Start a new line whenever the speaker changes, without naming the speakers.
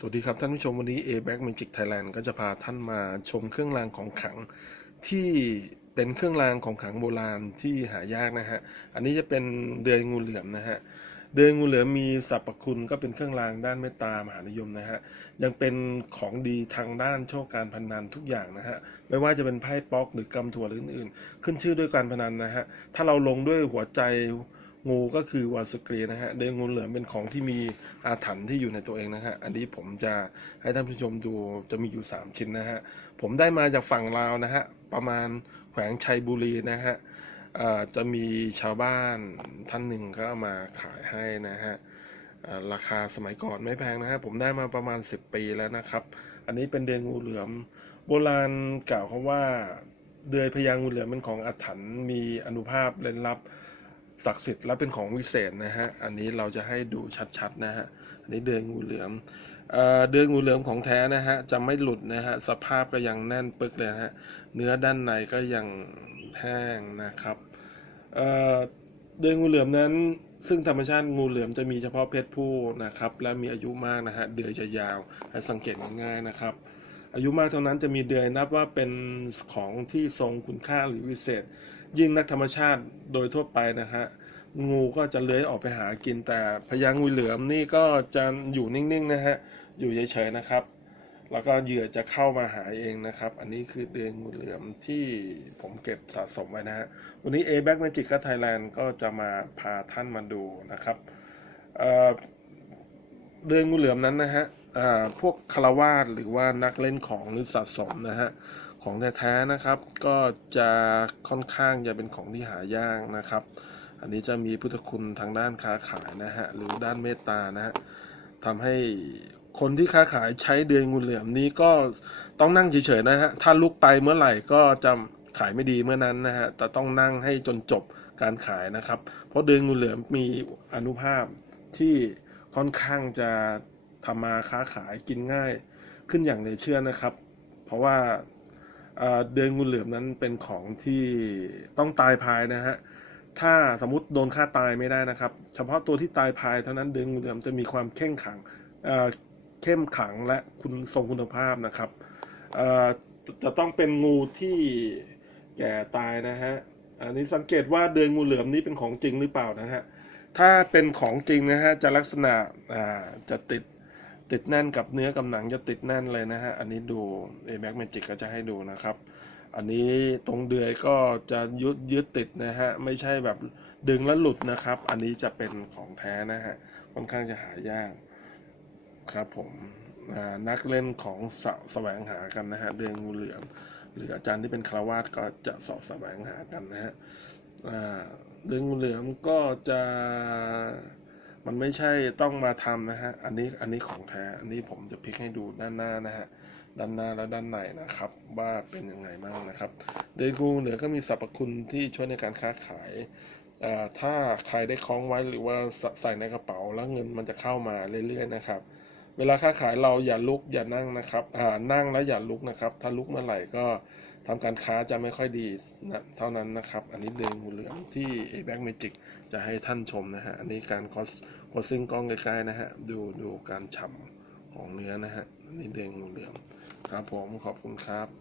สวัสดีครับท่านผู้ชมวันนี้ A Back Magic Thailand ก็จะพาท่านมาชมเครื่องรางของขลัง ที่เป็นเครื่องรางของขลังโบราณที่หายากนะฮะ อันนี้จะเป็นเดือยงูเหลือมนะฮะ เดือยงูเหลือมมีสรรพคุณก็เป็นเครื่องรางด้านเมตตามหานิยมนะฮะ ยังเป็นของดีทางด้านโชคการพนันทุกอย่างนะฮะ ไม่ว่าจะเป็นไพ่ป๊อกหรือกำถั่วหรืออื่นๆ ขึ้นชื่อด้วยการพนันนะฮะ ถ้าเราลงด้วยหัวใจ งูก็คือวาสกรีนะฮะเดือยงูเหลือมเป็นของที่มีอาถรรพ์ที่อยู่ในตัวเองนะฮะอันนี้ผมจะให้ท่านผู้ชมดูจะมีอยู่ 3 ชิ้นนะฮะผมได้มาจากฝั่งลาวนะฮะประมาณแขวงชัยบุรีนะฮะจะมีชาวบ้านท่านหนึ่งก็เอามาขายให้นะฮะราคาสมัยก่อนไม่แพงนะฮะผมได้มาประมาณ 10 ปีแล้วนะครับ อันนี้เป็นเดือยงูเหลือม โบราณกล่าวเขาว่า เดือยพญางูเหลือมเป็นของอาถรรพ์มีอนุภาพเล่นลับ ศักดิ์สิทธิ์และเป็นของวิเศษนะฮะ อันนี้เราจะให้ดูชัดๆนะฮะ อันนี้เดือยงูเหลือมเอเดือยงูเหลือมของแท้นะฮะจะไม่หลุดนะฮะ สภาพก็ยังแน่นปึกเลยนะฮะ เนื้อด้านในก็ยังแห้งนะครับเเดือยงูเหลือมนั้น ซึ่งธรรมชาติงูเหลือมจะมีเฉพาะเพศผู้นะครับ และมีอายุมากนะฮะ เดือยจะยาว สังเกตง่ายๆนะครับ อายุมากเท่านั้นจะมีเดือยนับว่าเป็นของที่ทรงคุณค่าหรือวิเศษ ยิ่งนักธรรมชาติโดยทั่วไปนะฮะงูก็จะเลื้อยออกไปหากินแต่พญางูเหลือมนี่ก็จะอยู่นิ่งๆนะฮะอยู่เฉยๆนะครับ แล้วก็เหยื่อจะเข้ามาหาเองนะครับ อันนี้คือเดือยงูเหลือมที่ผมเก็บสะสมไว้นะฮะวันนี้ A Back Magic ก็ Thailand ก็จะมาพาท่านมาดูนะครับ เอ่อเดือยงูเหลือมนั้นนะฮะพวกคารวาสหรือว่านักเล่นของหรือสะสมนะฮะของแท้ๆนะครับ ก็จะค่อนข้างจะเป็นของที่หายากนะครับ อันนี้จะมีพุทธคุณทางด้านค้าขายนะฮะหรือด้านเมตตานะฮะทำให้คนที่ค้าขายใช้เดือยงูเหลือมนี้ก็ต้องนั่งเฉยๆนะฮะถ้าลุกไปเมื่อไหร่ก็จะขายไม่ดีเมื่อนั้นนะฮะแต่ต้องนั่งให้จนจบการขายนะครับ เพราะเดือยงูเหลือมมีอนุภาพที่ ค่อนข้างจะทำมาค้าขายกินง่ายขึ้นอย่างเหลือเชื่อนะครับ เพราะว่าเดือยงูเหลือมนั้นเป็นของที่ต้องตายภายนะฮะถ้าสมมติโดนฆ่าตายไม่ได้นะครับ เฉพาะตัวที่ตายภายเท่านั้นเดือยงูเหลือมจะมีความเข้มขังเเข้มขังและคุณทรงคุณภาพนะครับจะต้องเป็นงูที่แก่ตายนะฮะอันนี้สังเกตว่าเดือยงูเหลือมนี้เป็นของจริงหรือเปล่านะฮะ ถ้าเป็นของจริงนะฮะจะลักษณะอ่าจะติดติดแน่นกับเนื้อกับหนังจะติดแน่นเลยนะฮะ อันนี้ดู A Back Magic ก็จะให้ดูนะครับ อันนี้ตรงเดือยก็จะยึดยึดติดนะฮะ ไม่ใช่แบบดึงแล้วหลุดนะครับ อันนี้จะเป็นของแท้นะฮะ ค่อนข้างจะหายากครับผมนักเล่นของสะแสวงหากันนะฮะ เดือยงูเหลือมหรืออาจารย์ที่เป็นคารวาสก็จะสอบแสวงหากันนะฮะ ดืองเหลือมก็จะมันไม่ใช่ต้องมาทำนะฮะ อันนี้อันนี้ของแท้ อันนี้ผมจะพลิกให้ดูด้านหน้านะฮะ ด้านหน้าและด้านในนะครับ ว่าเป็นยังไงบ้างนะครับ เดกูเหนือก็มีสรรพคุณที่ช่วยในการค้าขายอ่อถ้าใครได้คล้องไว้หรือว่าใส่ในกระเป๋าแล้วเงินมันจะเข้ามาเรื่อยๆนะครับ เวลาค้าขายเราอย่าลุกอย่านั่งนะครับอ่านั่งแล้วอย่าลุกนะครับ ถ้าลุกเมื่อไหร่ก็ทำการค้าจะไม่ค่อยดีนะเท่านั้นนะครับ อันนี้เดืองหูเหลือมที่ A Back Magic จะให้ท่านชมนะฮะ อันนี้การคอสคอสซิ่งกล้องใกล้ๆนะฮะ ดูดูการฉ่ำของเนื้อนะฮะ อันนี้เดืองงูเหลือมครับผมขอบคุณครับ